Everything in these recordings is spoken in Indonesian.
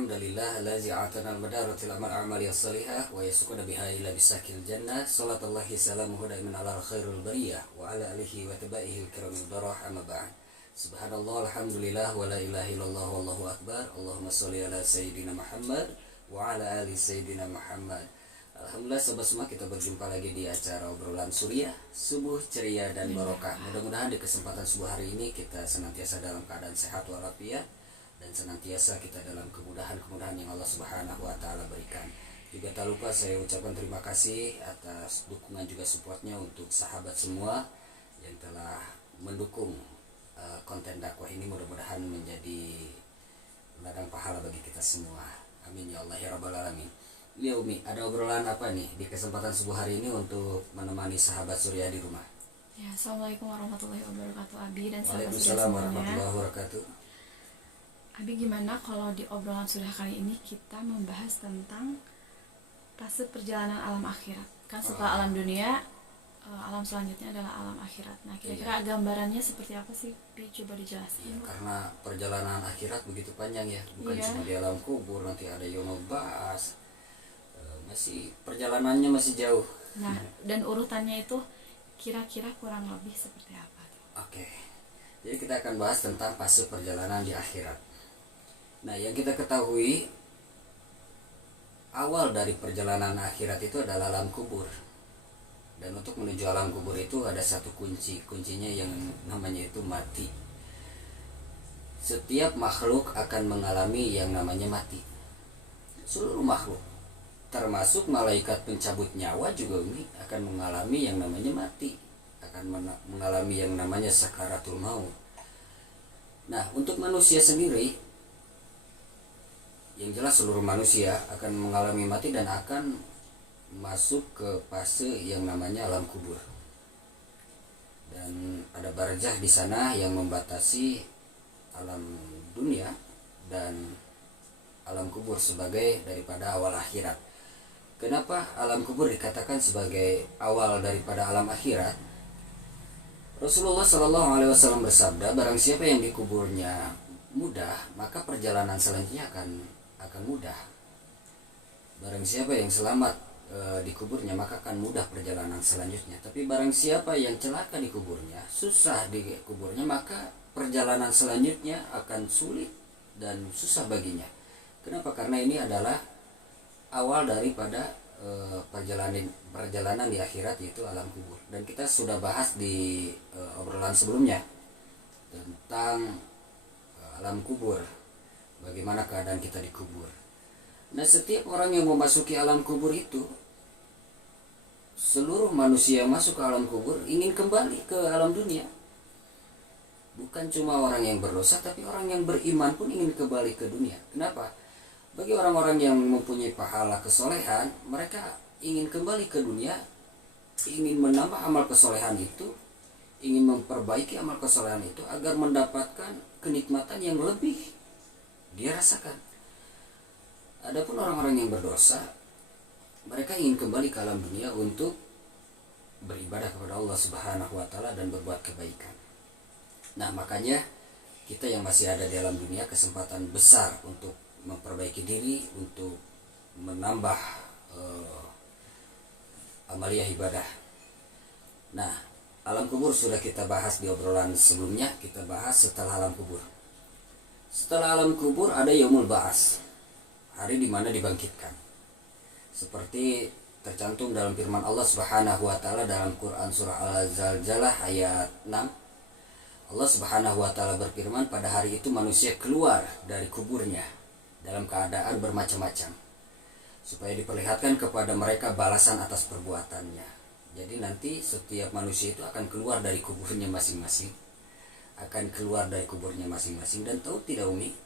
Alhamdulillah allazi atana al-madaratil amal a'mali as-salihah wa yasukuna biha ila bisakil jannah. Salatullahi salamuhu daiman ala khairul bariyah wa ala alihi wa tabaihi al-kiramil barah amma ba'd. Subhanallah, alhamdulillah, wa la ilaha illallah, wallahu akbar. Allahumma sholli ala sayyidina Muhammad wa ala ali sayyidina Muhammad. Alhamdulillah sobat semua, kita berjumpa lagi di acara obrolan Suriah, subuh ceria dan barokah. Mudah-mudahan di kesempatan subuh hari ini kita senantiasa dalam keadaan sehat walafiat dan senantiasa kita dalam kemudahan-kemudahan yang Allah Subhanahu wa taala berikan. Juga tak lupa saya ucapkan terima kasih atas dukungan juga supportnya untuk sahabat semua yang telah mendukung konten dakwah ini. Mudah-mudahan menjadi ladang pahala bagi kita semua. Amin ya Allah ya rabbal alamin. Ya Umi, ada obrolan apa nih di kesempatan subuh hari ini untuk menemani sahabat Suriah di rumah? Ya, Assalamualaikum warahmatullahi wabarakatuh Abi dan sahabat Suriah Waalaikumsalam semuanya. warahmatullahi wabarakatuh. Abi, gimana kalau di obrolan Suriah kali ini kita membahas tentang fase perjalanan alam akhirat? Kan setelah alam dunia, alam selanjutnya adalah alam akhirat. Nah, kira-kira gambarannya seperti apa sih? Bi, coba dijelasin. Ya, karena perjalanan akhirat begitu panjang ya, bukan cuma di alam kubur, nanti ada yaumul ba'ats. Masih perjalanannya masih jauh. Nah, dan urutannya itu kira-kira kurang lebih seperti apa? Oke. Jadi kita akan bahas tentang fase perjalanan di akhirat. Nah, yang kita ketahui awal dari perjalanan akhirat itu adalah alam kubur. Dan untuk menuju alam kubur itu ada satu kunci. Kuncinya yang namanya itu mati. Setiap makhluk akan mengalami yang namanya mati. Seluruh makhluk, termasuk malaikat pencabut nyawa juga ini akan mengalami yang namanya mati, akan mengalami yang namanya sakaratul maut. Nah, untuk manusia sendiri, yang jelas seluruh manusia akan mengalami mati dan akan masuk ke fase yang namanya alam kubur. Dan ada barzah di sana yang membatasi alam dunia dan alam kubur sebagai daripada awal akhirat. Kenapa alam kubur dikatakan sebagai awal daripada alam akhirat? Rasulullah Shallallahu Alaihi Wasallam bersabda, barang siapa yang dikuburnya mudah, maka perjalanan selanjutnya akan mudah. Barang siapa yang selamat dikuburnya, maka akan mudah perjalanan selanjutnya. Tapi barang siapa yang celaka dikuburnya, susah dikuburnya, maka perjalanan selanjutnya akan sulit dan susah baginya. Kenapa? Karena ini adalah awal daripada perjalanan di akhirat, yaitu alam kubur. Dan kita sudah bahas di obrolan sebelumnya tentang alam kubur, bagaimana keadaan kita di kubur. Nah, setiap orang yang memasuki alam kubur itu, seluruh manusia yang masuk ke alam kubur ingin kembali ke alam dunia. Bukan cuma orang yang berdosa, tapi orang yang beriman pun ingin kembali ke dunia. Kenapa? Bagi orang-orang yang mempunyai pahala kesolehan, mereka ingin kembali ke dunia, ingin menambah amal kesolehan itu, ingin memperbaiki amal kesolehan itu agar mendapatkan kenikmatan yang lebih dia rasakan. Adapun orang-orang yang berdosa, mereka ingin kembali ke alam dunia untuk beribadah kepada Allah Subhanahu wa taala dan berbuat kebaikan. Nah, makanya kita yang masih ada di alam dunia kesempatan besar untuk memperbaiki diri, untuk menambah amaliyah ibadah. Nah, alam kubur sudah kita bahas di obrolan sebelumnya. Kita bahas setelah alam kubur. Setelah alam kubur ada yaumul ba'ats, hari di mana dibangkitkan. Seperti tercantum dalam firman Allah Subhanahu wa taala dalam Quran surah Al-Zalzalah ayat 6. Allah Subhanahu wa taala berfirman, pada hari itu manusia keluar dari kuburnya dalam keadaan bermacam-macam, supaya diperlihatkan kepada mereka balasan atas perbuatannya. Jadi nanti setiap manusia itu akan keluar dari kuburnya masing-masing, dan tahu tidak Umi,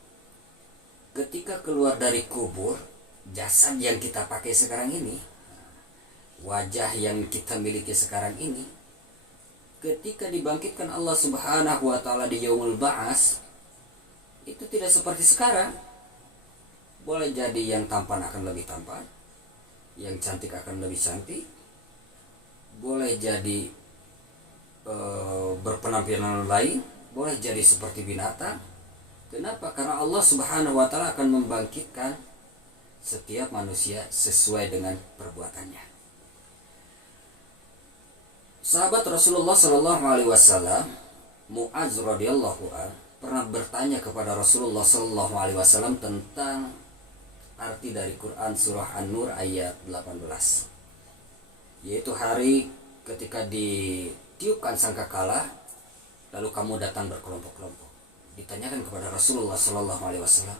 ketika keluar dari kubur, jasad yang kita pakai sekarang ini, wajah yang kita miliki sekarang ini, ketika dibangkitkan Allah Subhanahu wa taala di yaumul ba'ats, itu tidak seperti sekarang. Boleh jadi yang tampan akan lebih tampan, yang cantik akan lebih cantik, boleh jadi berpenampilan lain, boleh jadi seperti binatang. Kenapa? Karena Allah Subhanahu wa taala akan membangkitkan setiap manusia sesuai dengan perbuatannya. Sahabat Rasulullah Shallallahu Alaihi Wasallam, Mu'adz radhiyallahu an pernah bertanya kepada Rasulullah Shallallahu Alaihi Wasallam tentang arti dari Quran surah An-Nur ayat 18, yaitu hari ketika ditiupkan sangkakala lalu kamu datang berkelompok-kelompok. Ditanyakan kepada Rasulullah Shallallahu Alaihi Wasallam,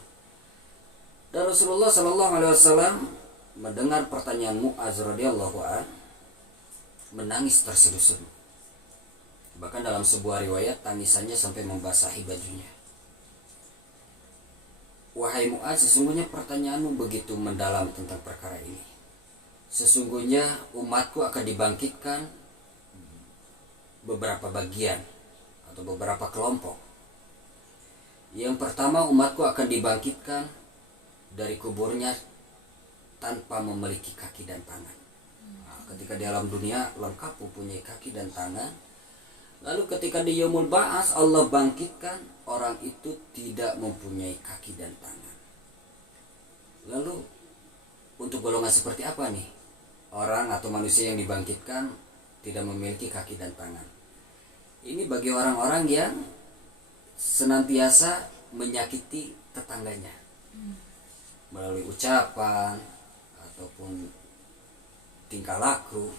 dan Rasulullah Shallallahu Alaihi Wasallam mendengar pertanyaan Mu'adz radhiyallahu an menangis terseduh-seduh. Bahkan dalam sebuah riwayat tangisannya sampai membasahi bajunya. Wahai Mu'adz, sesungguhnya pertanyaanmu begitu mendalam tentang perkara ini. Sesungguhnya umatku akan dibangkitkan beberapa bagian atau beberapa kelompok. Yang pertama, umatku akan dibangkitkan dari kuburnya tanpa memiliki kaki dan tangan. Nah, ketika di alam dunia lengkap mempunyai kaki dan tangan, lalu ketika di Yaumul Ba'ats Allah bangkitkan, orang itu tidak mempunyai kaki dan tangan. Lalu untuk golongan seperti apa nih? Orang atau manusia yang dibangkitkan tidak memiliki kaki dan tangan. Ini bagi orang-orang yang senantiasa menyakiti tetangganya melalui ucapan ataupun tingkah laku.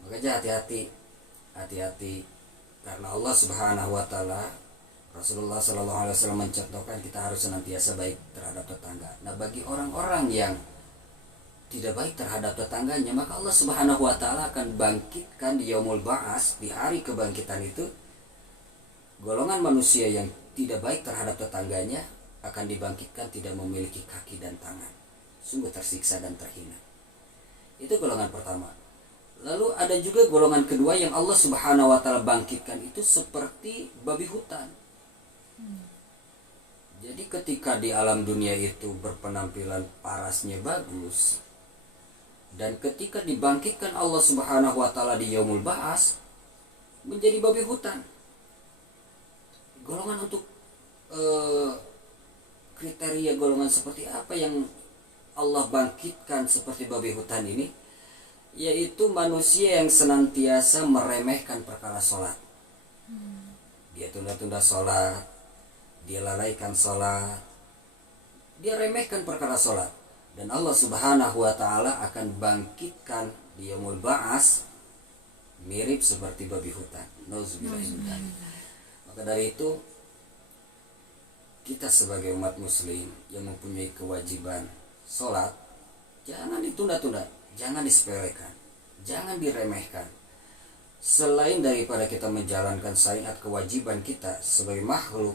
Makanya hati-hati karena Allah Subhanahu wa taala, Rasulullah Shallallahu Alaihi Wasallam mencontohkan kita harus senantiasa baik terhadap tetangga. Nah, bagi orang-orang yang tidak baik terhadap tetangganya, maka Allah Subhanahu wa taala akan bangkitkan di Yaumul Ba'ats, di hari kebangkitan itu, golongan manusia yang tidak baik terhadap tetangganya akan dibangkitkan tidak memiliki kaki dan tangan. Sungguh tersiksa dan terhina. Itu golongan pertama. Lalu ada juga golongan kedua yang Allah Subhanahu wa taala bangkitkan itu seperti babi hutan. Jadi ketika di alam dunia itu berpenampilan parasnya bagus, dan ketika dibangkitkan Allah Subhanahu wa taala di Yaumul Ba'ats menjadi babi hutan. Golongan untuk kriteria golongan seperti apa yang Allah bangkitkan seperti babi hutan ini, yaitu manusia yang senantiasa meremehkan perkara sholat. Dia tunda-tunda sholat, dia lalaikan sholat, dia remehkan perkara sholat. Dan Allah Subhanahu wa taala akan bangkitkan di Yaumul Ba'ats mirip seperti babi hutan. Nauzubillah. Maka dari itu, kita sebagai umat muslim yang mempunyai kewajiban sholat, jangan ditunda-tunda, jangan disepelekan, jangan diremehkan. Selain daripada kita menjalankan syariat kewajiban kita sebagai makhluk,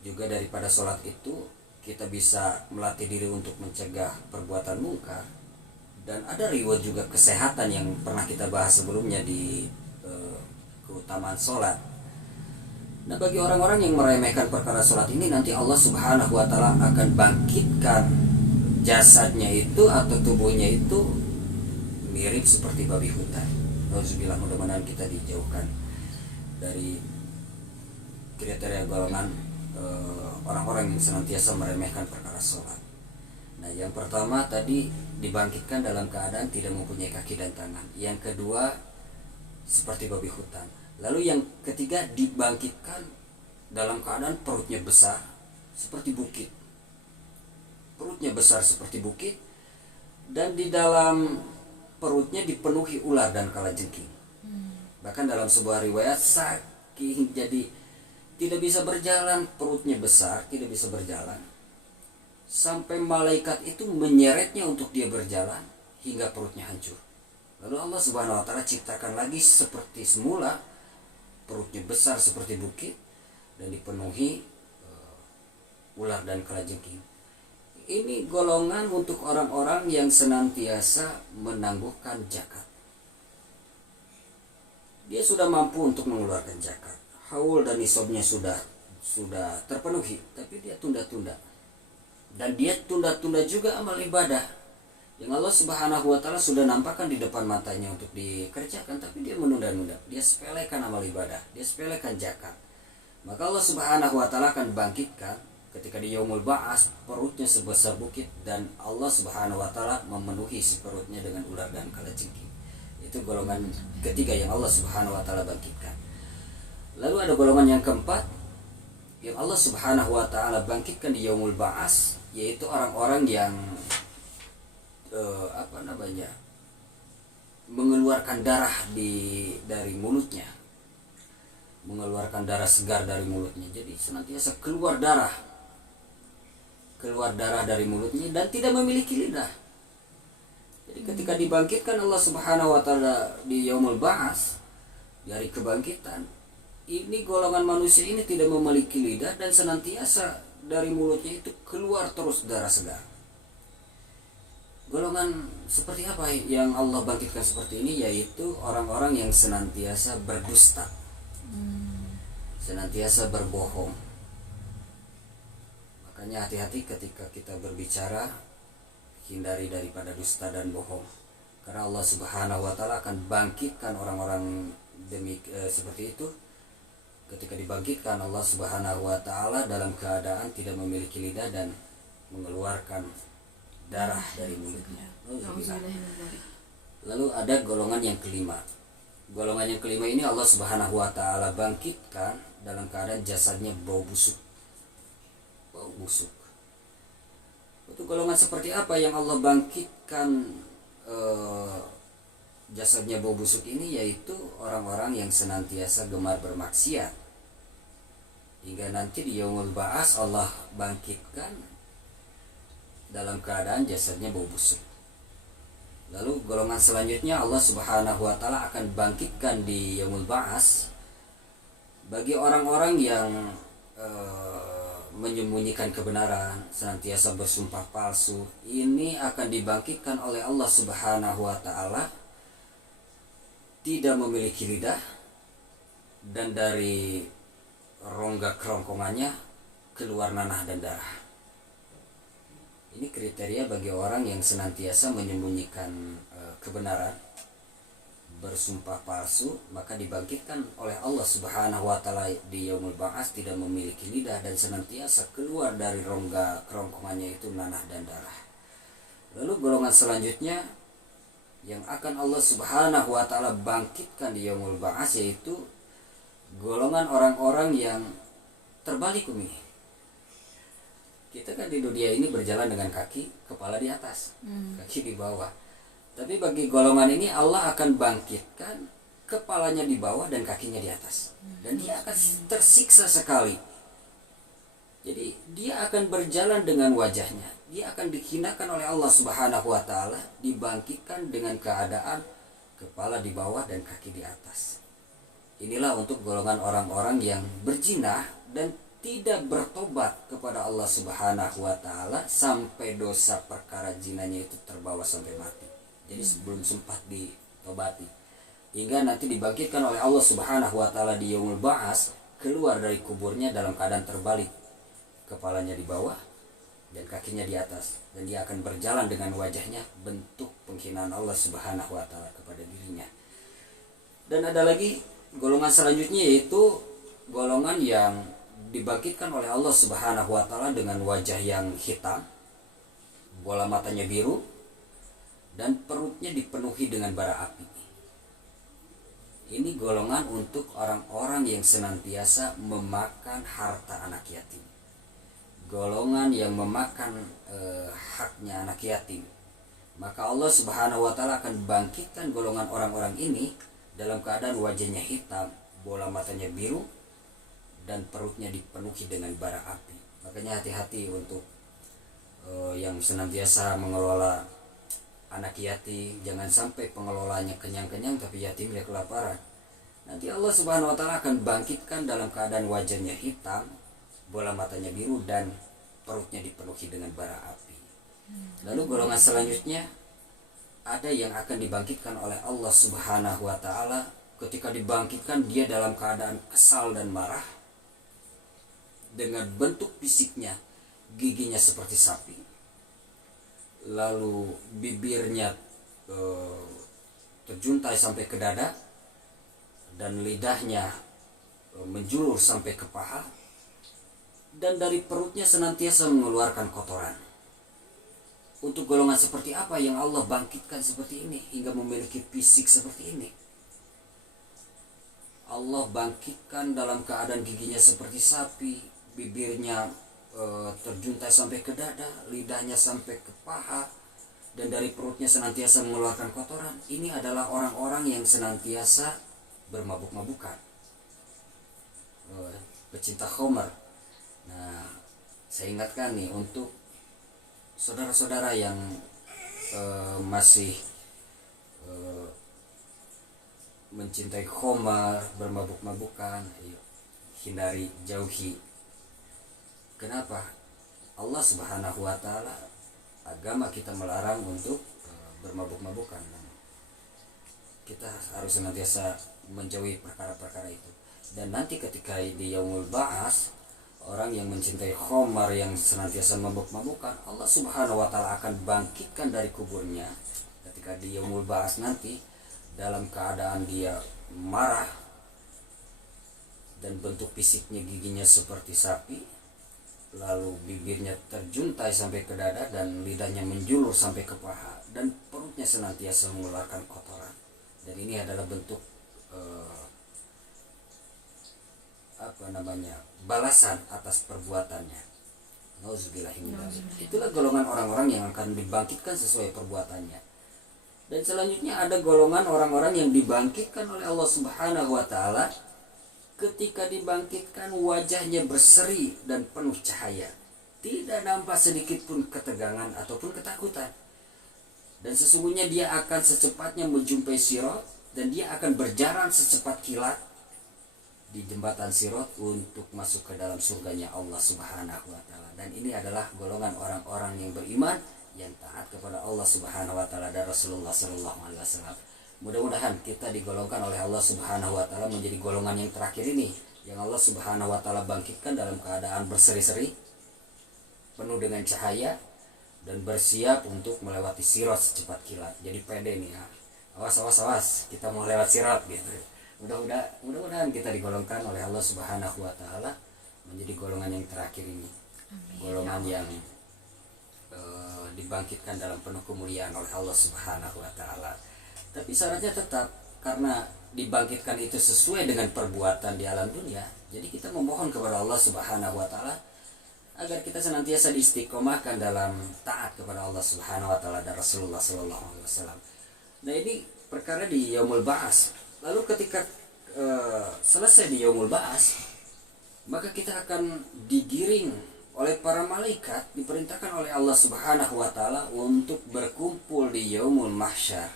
juga daripada sholat itu kita bisa melatih diri untuk mencegah perbuatan mungkar. Dan ada riwayat juga kesehatan yang pernah kita bahas sebelumnya di keutamaan sholat. Nah, bagi orang-orang yang meremehkan perkara sholat ini, nanti Allah Subhanahu wa taala akan bangkitkan jasadnya itu atau tubuhnya itu mirip seperti babi hutan. Alhamdulillah, mudah-mudahan kita dijauhkan dari kriteria golongan orang-orang yang senantiasa meremehkan perkara sholat. Nah, yang pertama tadi dibangkitkan dalam keadaan tidak mempunyai kaki dan tangan. Yang kedua seperti babi hutan. Lalu yang ketiga dibangkitkan dalam keadaan perutnya besar seperti bukit. Perutnya besar seperti bukit, dan di dalam perutnya dipenuhi ular dan kalajengking. Bahkan dalam sebuah riwayat, saking jadi tidak bisa berjalan, perutnya besar, tidak bisa berjalan, sampai malaikat itu menyeretnya untuk dia berjalan hingga perutnya hancur. Lalu Allah Subhanahu wa taala ciptakan lagi seperti semula, perutnya besar seperti bukit dan dipenuhi ular dan kalajengking. Ini golongan untuk orang-orang yang senantiasa menangguhkan zakat. Dia sudah mampu untuk mengeluarkan zakat, haul dan nisabnya sudah terpenuhi, tapi dia tunda-tunda. Dan dia tunda-tunda juga amal ibadah yang Allah Subhanahu wa taala sudah nampakkan di depan matanya untuk dikerjakan, tapi dia menunda-nunda. Dia sepelekan amal ibadah, dia sepelekan zakat. Maka Allah Subhanahu wa taala akan bangkitkan ketika di yaumul ba'ats, perutnya sebesar bukit, dan Allah Subhanahu wa taala memenuhi si perutnya dengan ular dan kalajengking. Itu golongan ketiga yang Allah Subhanahu wa taala bangkitkan. Lalu ada golongan yang keempat yang Allah Subhanahu wa taala bangkitkan di yaumul ba'ats, yaitu orang-orang yang mengeluarkan darah dari mulutnya, mengeluarkan darah segar dari mulutnya. Jadi senantiasa keluar darah dari mulutnya dan tidak memiliki lidah. Jadi ketika dibangkitkan Allah Subhanahu wa taala di yaumul ba'ats, di hari kebangkitan, ini golongan manusia ini tidak memiliki lidah dan senantiasa dari mulutnya itu keluar terus darah segar. Golongan seperti apa yang Allah bangkitkan seperti ini? Yaitu orang-orang yang senantiasa berdusta, senantiasa berbohong. Makanya hati-hati ketika kita berbicara, hindari daripada dusta dan bohong. Karena Allah Subhanahu wa taala akan bangkitkan orang-orang seperti itu. Ketika dibangkitkan, Allah Subhanahu wa taala dalam keadaan tidak memiliki lidah dan mengeluarkan darah dari mulutnya. Lalu ada golongan yang kelima. Golongan yang kelima ini Allah Subhanahu wa taala bangkitkan dalam keadaan jasadnya bau busuk. Bau busuk. Itu golongan seperti apa yang Allah bangkitkan jasadnya bau busuk ini? Yaitu orang-orang yang senantiasa gemar bermaksiat. Hingga nanti di yaumul ba'ats Allah bangkitkan dalam keadaan jasadnya bau busuk. Lalu golongan selanjutnya Allah Subhanahu wa taala akan bangkitkan di yaumul ba'ats bagi orang-orang yang menyembunyikan kebenaran, senantiasa bersumpah palsu. Ini akan dibangkitkan oleh Allah Subhanahu wa taala tidak memiliki lidah, dan dari rongga kerongkongannya keluar nanah dan darah. Ini kriteria bagi orang yang senantiasa menyembunyikan kebenaran, bersumpah palsu, maka dibangkitkan oleh Allah Subhanahu wa taala di yaumul ba'ats tidak memiliki lidah dan senantiasa keluar dari rongga kerongkongannya itu nanah dan darah. Lalu golongan selanjutnya yang akan Allah Subhanahu wa taala bangkitkan di yaumul ba'ats yaitu golongan orang-orang yang terbalik umi. Kita kan di dunia ini berjalan dengan kaki, kepala di atas, kaki di bawah. Tapi bagi golongan ini Allah akan bangkitkan kepalanya di bawah dan kakinya di atas. Dan dia akan tersiksa sekali. Jadi dia akan berjalan dengan wajahnya. Dia akan dihinakan oleh Allah Subhanahu wa taala, dibangkitkan dengan keadaan kepala di bawah dan kaki di atas. Inilah untuk golongan orang-orang yang berzina dan tidak bertobat kepada Allah Subhanahu wa taala sampai dosa perkara zinanya itu terbawa sampai mati. Jadi sebelum sempat ditobati, hingga nanti dibangkitkan oleh Allah Subhanahu wa taala di yaumul ba'ats, keluar dari kuburnya dalam keadaan terbalik, kepalanya di bawah dan kakinya di atas, dan dia akan berjalan dengan wajahnya bentuk penghinaan Allah Subhanahu wa taala kepada dirinya. Dan ada lagi golongan selanjutnya, yaitu golongan yang dibangkitkan oleh Allah Subhanahu wa taala dengan wajah yang hitam, bola matanya biru, dan perutnya dipenuhi dengan bara api. Ini golongan untuk orang-orang yang senantiasa memakan harta anak yatim. Golongan yang memakan haknya anak yatim. Maka Allah Subhanahu wa taala akan bangkitkan golongan orang-orang ini dalam keadaan wajahnya hitam, bola matanya biru, dan perutnya dipenuhi dengan bara api. Makanya hati-hati untuk yang senantiasa mengelola anak yatim. Jangan sampai pengelolanya kenyang-kenyang tapi yatimnya kelaparan. Nanti Allah Subhanahu wa taala akan bangkitkan dalam keadaan wajahnya hitam, bola matanya biru, dan perutnya dipenuhi dengan bara api. Lalu golongan selanjutnya ada yang akan dibangkitkan oleh Allah Subhanahu wa taala. Ketika dibangkitkan, dia dalam keadaan kesal dan marah. Dengan bentuk fisiknya, giginya seperti sapi, lalu bibirnya terjuntai sampai ke dada, dan lidahnya menjulur sampai ke paha, dan dari perutnya senantiasa mengeluarkan kotoran. Untuk golongan seperti apa yang Allah bangkitkan seperti ini hingga memiliki fisik seperti ini? Allah bangkitkan dalam keadaan giginya seperti sapi, bibirnya terjuntai sampai ke dada, lidahnya sampai ke paha, dan dari perutnya senantiasa mengeluarkan kotoran. Ini adalah orang-orang yang senantiasa bermabuk-mabukan, pecinta khamar. Nah, saya ingatkan nih untuk saudara-saudara yang masih mencintai khamar, bermabuk-mabukan, ayo hindari, jauhi. Kenapa? Allah Subhanahu wa taala, agama kita melarang untuk bermabuk-mabukan. Kita harus senantiasa menjauhi perkara-perkara itu. Dan nanti ketika di Yaumul Ba'ats, orang yang mencintai khamar, yang senantiasa mabuk-mabukan, Allah Subhanahu wa taala akan bangkitkan dari kuburnya ketika di Yaumul Ba'ats nanti dalam keadaan dia marah dan bentuk fisiknya giginya seperti sapi, lalu bibirnya terjuntai sampai ke dada dan lidahnya menjulur sampai ke paha, dan perutnya senantiasa mengeluarkan kotoran. Dan ini adalah bentuk balasan atas perbuatannya. Itulah golongan orang-orang yang akan dibangkitkan sesuai perbuatannya. Dan selanjutnya ada golongan orang-orang yang dibangkitkan oleh Allah Subhanahu wa taala. Ketika dibangkitkan, wajahnya berseri dan penuh cahaya, tidak nampak sedikit pun ketegangan ataupun ketakutan. Dan sesungguhnya dia akan secepatnya menjumpai Sirat, dan dia akan berjalan secepat kilat di jembatan Sirat untuk masuk ke dalam surganya Allah Subhanahu wa taala. Dan ini adalah golongan orang-orang yang beriman, yang taat kepada Allah Subhanahu wa taala dan Rasulullah sallallahu alaihi wasallam. Mudah-mudahan kita digolongkan oleh Allah Subhanahu wa taala menjadi golongan yang terakhir ini, yang Allah Subhanahu wa taala bangkitkan dalam keadaan berseri-seri, penuh dengan cahaya, dan bersiap untuk melewati Sirat secepat kilat. Jadi pede nih ya. Awas, kita mau lewat Sirat gitu. Mudah-mudahan kita digolongkan oleh Allah Subhanahu wa taala menjadi golongan yang terakhir ini. Amin. Golongan yang dibangkitkan dalam penuh kemuliaan oleh Allah Subhanahu wa taala. Tapi syaratnya tetap, karena dibangkitkan itu sesuai dengan perbuatan di alam dunia, jadi kita memohon kepada Allah Subhanahu wa taala agar kita senantiasa diistiqomahkan dalam taat kepada Allah Subhanahu wa taala dan Rasulullah sallallahu alaihi wasallam. Nah, ini perkara di Yaumul Ba'ats. Lalu ketika selesai di Yaumul Ba'ats, maka kita akan digiring oleh para malaikat, diperintahkan oleh Allah Subhanahu wa taala untuk berkumpul di Yaumul Mahsyar,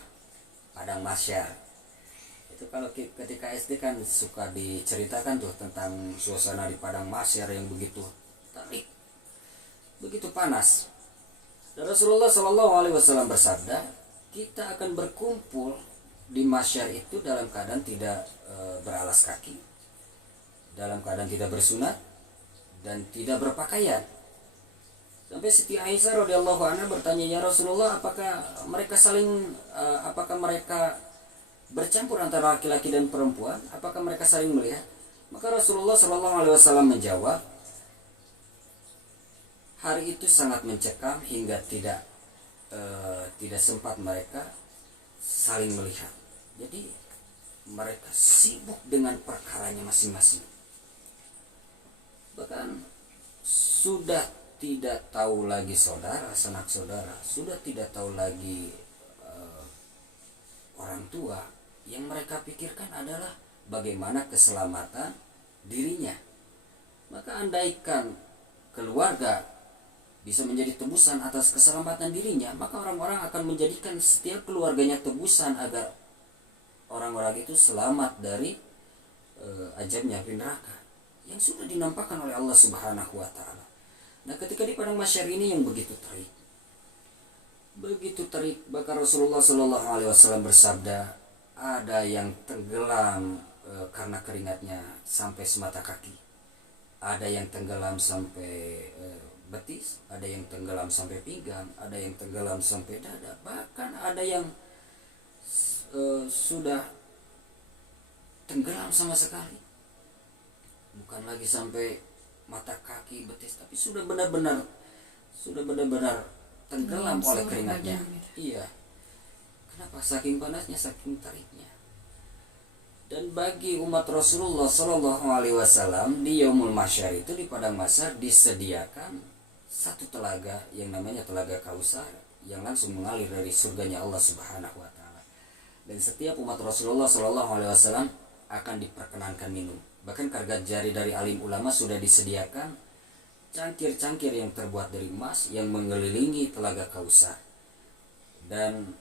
padang mahsyar. Itu kalau ketika SD kan suka diceritakan tuh tentang suasana di padang mahsyar yang begitu terik, begitu panas. Dan Rasulullah sallallahu alaihi wasallam bersabda, kita akan berkumpul di mahsyar itu dalam keadaan tidak beralas kaki, dalam keadaan tidak bersunat, dan tidak berpakaian. Sampai Siti Aisyah radhiyallahu anha bertanya, ya Rasulullah, apakah mereka bercampur antara laki-laki dan perempuan? Apakah mereka saling melihat? Maka Rasulullah sallallahu alaihi wasallam menjawab, hari itu sangat mencekam hingga tidak sempat mereka saling melihat. Jadi mereka sibuk dengan perkaranya masing-masing. Bahkan sudah tidak tahu lagi saudara, sanak saudara, sudah tidak tahu lagi orang tua. Yang mereka pikirkan adalah bagaimana keselamatan dirinya. Maka andaikan keluarga bisa menjadi tebusan atas keselamatan dirinya, maka orang-orang akan menjadikan setiap keluarganya tebusan agar orang-orang itu selamat dari azabnya api neraka yang sudah dinampakkan oleh Allah Subhanahu wa taala. Nah, ketika di padang mahsyar ini yang begitu terik, bahkan Rasulullah sallallahu alaihi wasallam bersabda, ada yang tenggelam karena keringatnya sampai semata kaki, ada yang tenggelam sampai betis, ada yang tenggelam sampai pinggang, ada yang tenggelam sampai dada, bahkan ada yang sudah tenggelam sama sekali. bukan lagi sampai mata kaki betis, tapi sudah benar-benar tenggelam oleh seluruh keringatnya. badan gitu. Iya. Kenapa? Saking panasnya, saking tariknya. Dan bagi umat Rasulullah Shallallahu Alaihi Wasallam di Yaumul Mahsyar itu, di padang mahsyar, disediakan satu telaga yang namanya Telaga Kausar yang langsung mengalir dari surganya Allah Subhanahu Wa Taala. Dan setiap umat Rasulullah Shallallahu Alaihi Wasallam akan diperkenankan minum. Bahkan kargat jari dari alim ulama sudah disediakan cangkir-cangkir yang terbuat dari emas yang mengelilingi Telaga Kausar. Dan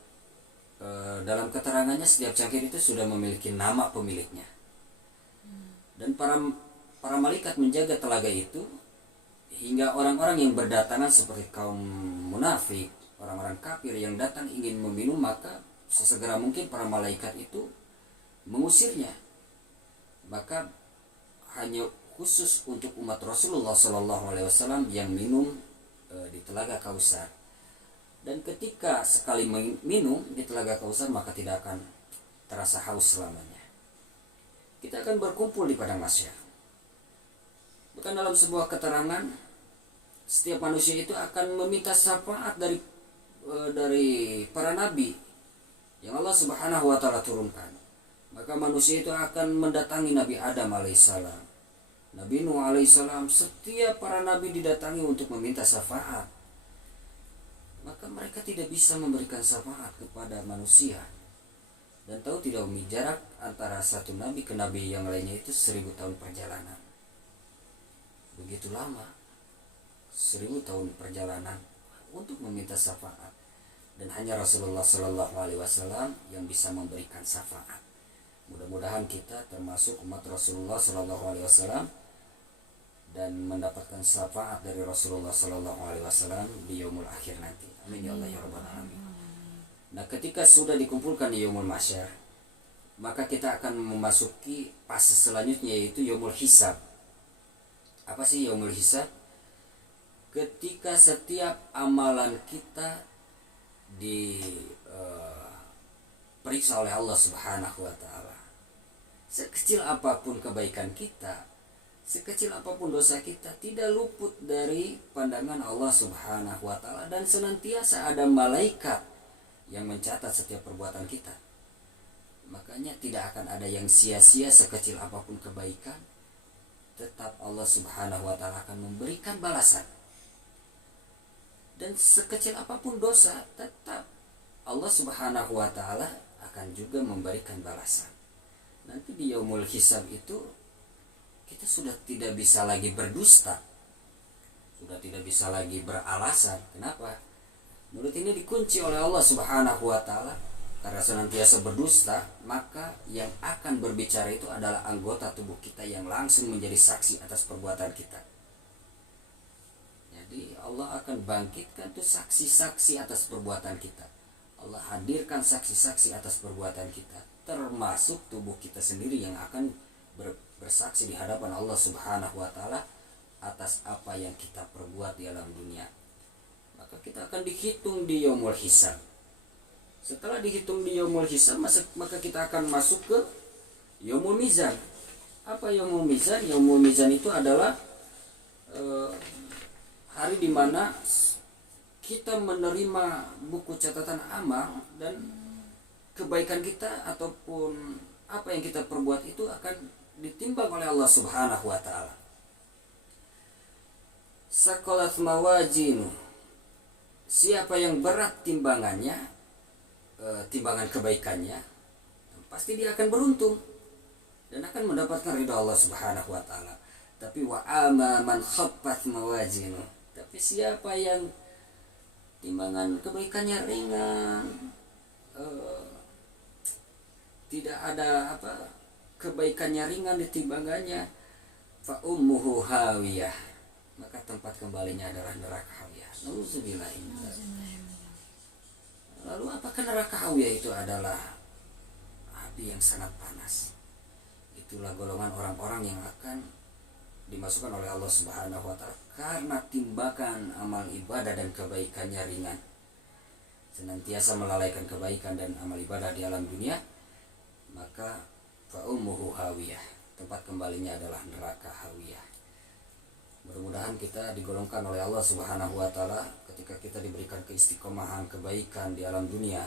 dalam keterangannya setiap cangkir itu sudah memiliki nama pemiliknya. Dan para malaikat menjaga telaga itu hingga orang-orang yang berdatangan seperti kaum munafik, orang-orang kafir yang datang ingin meminum, maka sesegera mungkin para malaikat itu mengusirnya. Maka hanya khusus untuk umat Rasulullah Shallallahu Alaihi Wasallam yang minum di Telaga Kausar. Dan ketika sekali minum di Telaga Kausar, maka tidak akan terasa haus selamanya. Kita akan berkumpul di padang mahsyar. Bukan dalam sebuah keterangan, setiap manusia itu akan meminta syafaat dari para nabi yang Allah Subhanahu Wa Taala turunkan. Maka manusia itu akan mendatangi Nabi Adam alaihissalam, Nabi Nuh alaihissalam. Setiap para nabi didatangi untuk meminta syafaat. Maka mereka tidak bisa memberikan syafaat kepada manusia. Dan tahu tidak umi, jarak antara satu nabi ke nabi yang lainnya itu 1000 tahun perjalanan. Begitu lama, 1000 tahun perjalanan untuk meminta syafaat. Dan hanya Rasulullah Shallallahu Alaihi Wasallam yang bisa memberikan syafaat. Mudah-mudahan kita termasuk umat Rasulullah Shallallahu Alaihi Wasallam dan mendapatkan syafaat dari Rasulullah Shallallahu Alaihi Wasallam di yaumul akhir nanti. Amin ya Allah ya Rabbal Alamin. Nah, ketika sudah dikumpulkan di yaumul mahsyar, maka kita akan memasuki fase selanjutnya, yaitu yaumul hisab. Apa sih yaumul hisab? Ketika setiap amalan kita diperiksa oleh Allah Subhanahu Wa Taala. Sekecil apapun kebaikan kita, sekecil apapun dosa kita, tidak luput dari pandangan Allah Subhanahu Wa Taala, dan senantiasa ada malaikat yang mencatat setiap perbuatan kita. Makanya tidak akan ada yang sia-sia. Sekecil apapun kebaikan, tetap Allah Subhanahu Wa Taala akan memberikan balasan. Dan sekecil apapun dosa, tetap Allah Subhanahu Wa Taala akan juga memberikan balasan. Nanti di yaumul hisab itu kita sudah tidak bisa lagi berdusta, sudah tidak bisa lagi beralasan. Kenapa? Mulut ini dikunci oleh Allah Subhanahu Wa Taala. Karena senantiasa berdusta, maka yang akan berbicara itu adalah anggota tubuh kita yang langsung menjadi saksi atas perbuatan kita. Jadi Allah akan bangkitkan tuh saksi-saksi atas perbuatan kita. Allah hadirkan saksi-saksi atas perbuatan kita, termasuk tubuh kita sendiri yang akan bersaksi di hadapan Allah Subhanahu Wa Taala atas apa yang kita perbuat di alam dunia. Maka kita akan dihitung di yaumul hisab. Setelah dihitung di yaumul hisab, maka kita akan masuk ke yaumul mizan. Apa yaumul mizan? Yaumul mizan itu adalah hari di mana kita menerima buku catatan amal, dan kebaikan kita ataupun apa yang kita perbuat itu akan ditimbang oleh Allah Subhanahu Wa Taala. Saqalat mawazinu, siapa yang berat timbangannya, timbangan kebaikannya, pasti dia akan beruntung dan akan mendapatkan ridha Allah Subhanahu Wa Taala. Tapi wa ama man khaffat mawazinu, tapi siapa yang timbangan kebaikannya ringan, tidak ada kebaikannya ringan di timbangannya, fa ummuhu hawiyah, maka tempat kembalinya adalah neraka hawiyah. Nauzubillah. Lalu apakah neraka hawiyah itu adalah api yang sangat panas? Itulah golongan orang-orang yang akan dimasukkan oleh Allah Subhanahu Wa Taala karena timbangan amal ibadah dan kebaikannya ringan, senantiasa melalaikan kebaikan dan amal ibadah di alam dunia, maka fa ummuhu hawiyah, tempat kembalinya adalah neraka hawiyah. Mudah-mudahan kita digolongkan oleh Allah Subhanahu wa taala ketika kita diberikan keistiqomahan kebaikan di alam dunia,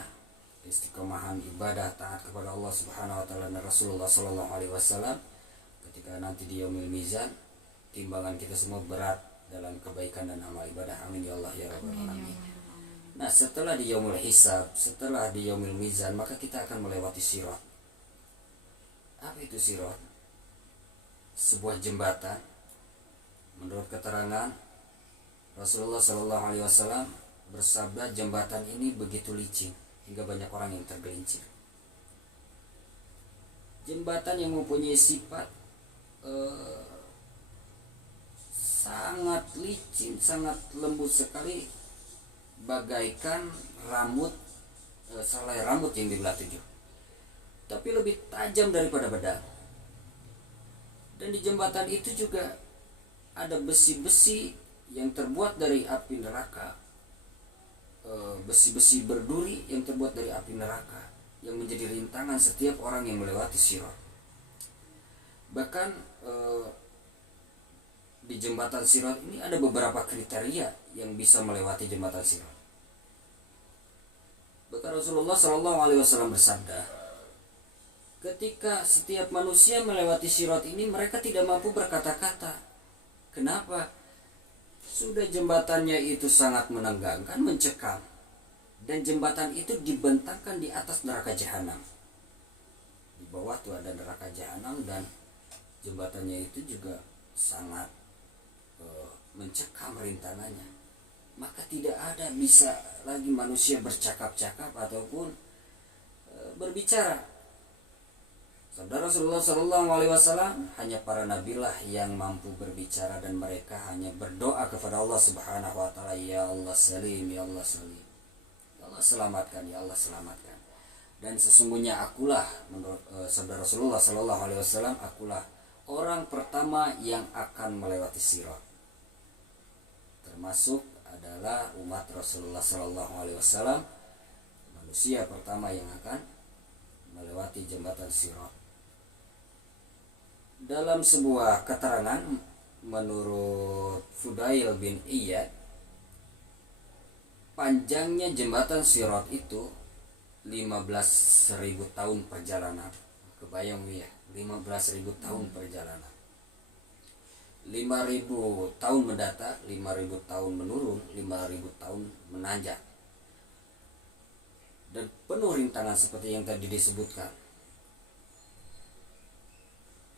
istiqomahan ibadah taat kepada Allah Subhanahu wa taala dan Rasulullah sallallahu alaihi wasallam. Ketika nanti di yaumil mizan, timbangan kita semua berat dalam kebaikan dan amal ibadah. Amin ya Allah ya rabbal alamin. Nah, setelah di yaumul hisab, setelah di yaumil mizan, maka kita akan melewati sirat. Apa itu sirat? Sebuah jembatan. Menurut keterangan Rasulullah sallallahu alaihi wasallam bersabda, jembatan ini begitu licin hingga banyak orang yang tergelincir. Jembatan yang mempunyai sifat sangat licin, sangat lembut sekali, bagaikan rambut, selai rambut yang dibelah 7, tapi lebih tajam daripada pedang. Dan di jembatan itu juga ada besi-besi yang terbuat dari api neraka, besi-besi berduri yang terbuat dari api neraka, yang menjadi rintangan setiap orang yang melewati sirat. Bahkan di jembatan sirat ini ada beberapa kriteria yang bisa melewati jembatan sirat. Bahkan Rasulullah SAW bersabda, ketika setiap manusia melewati sirat ini, mereka tidak mampu berkata-kata. Kenapa? Sudah jembatannya itu sangat menenggangkan, mencekam, dan jembatan itu dibentangkan di atas neraka jahanam. Di bawah tuh ada neraka jahanam, dan jembatannya itu juga sangat mencekam rintangannya. Maka tidak ada bisa lagi manusia bercakap-cakap ataupun berbicara. Sabda Rasulullah SAW, hanya para nabilah yang mampu berbicara, dan mereka hanya berdoa kepada Allah Subhanahu wa taala, ya Allah salim, ya Allah salim, ya Allah selamatkan, ya Allah selamatkan. Dan sesungguhnya akulah, menurut sabda Rasulullah SAW, akulah orang pertama yang akan melewati sirat. Termasuk adalah umat Rasulullah SAW, manusia pertama yang akan melewati jembatan sirat. Dalam sebuah keterangan menurut Fudail bin Iyad, panjangnya jembatan sirat itu 15.000 tahun perjalanan. Kebayang ya, 15.000 tahun perjalanan. 5.000 tahun mendatar, 5.000 tahun menurun, 5.000 tahun menanjak. Dan penuh rintangan seperti yang tadi disebutkan.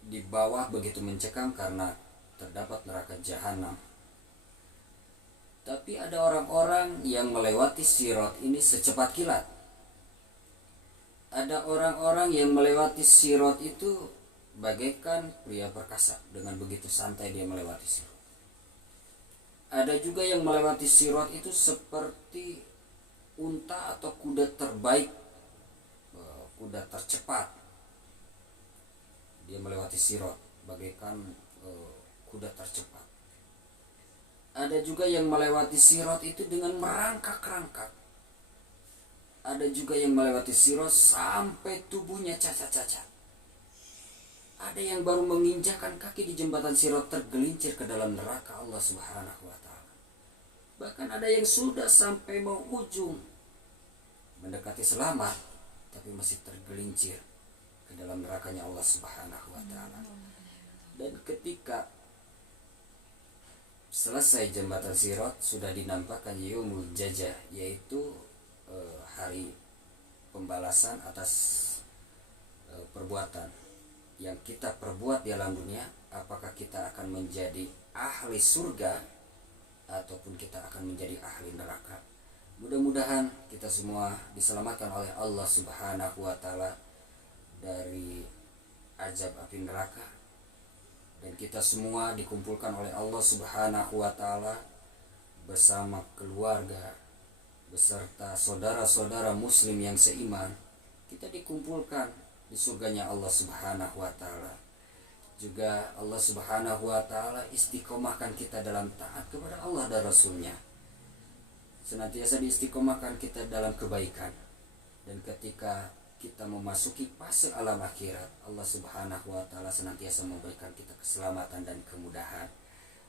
Di bawah begitu mencekam karena terdapat neraka jahanam. Tapi ada orang-orang yang melewati sirat ini secepat kilat. Ada orang-orang yang melewati sirat itu bagaikan pria perkasa, dengan begitu santai dia melewati sirat. Ada juga yang melewati sirat itu seperti unta atau kuda terbaik, kuda tercepat. Dia melewati sirat bagaikan kuda tercepat. Ada juga yang melewati sirat itu dengan merangkak-rangkak. Ada juga yang melewati sirat sampai tubuhnya cacat-cacat. Ada yang baru menginjakan kaki di jembatan sirat tergelincir ke dalam neraka Allah Subhanahu wa taala. Bahkan ada yang sudah sampai mau ujung, mendekati selamat, tapi masih tergelincir ke dalam nerakanya Allah Subhanahu wa taala. Dan ketika selesai jembatan sirat, sudah dinampakkan yaumul jazaa, yaitu hari pembalasan atas perbuatan yang kita perbuat di alam dunia. Apakah kita akan menjadi ahli surga ataupun kita akan menjadi ahli neraka. Mudah-mudahan kita semua diselamatkan oleh Allah Subhanahu wa taala dari azab api neraka, dan kita semua dikumpulkan oleh Allah Subhanahu wa taala bersama keluarga beserta saudara-saudara muslim yang seiman. Kita dikumpulkan di surganya Allah Subhanahu wa taala. Juga Allah Subhanahu wa taala istiqomahkan kita dalam taat kepada Allah dan Rasulnya. Senantiasa diistiqomahkan kita dalam kebaikan. Dan ketika kita memasuki fase alam akhirat, Allah Subhanahu wa taala senantiasa memberikan kita keselamatan dan kemudahan.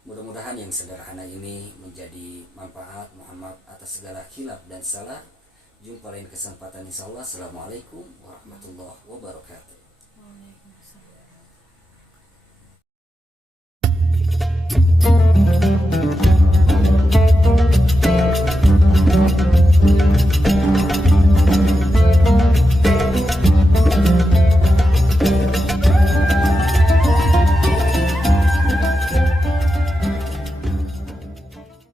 Mudah-mudahan yang sederhana ini menjadi manfaat. Mohon maaf atas segala khilaf dan salah. Jumpa lain kesempatan insyaallah. Assalamualaikum warahmatullahi wabarakatuh.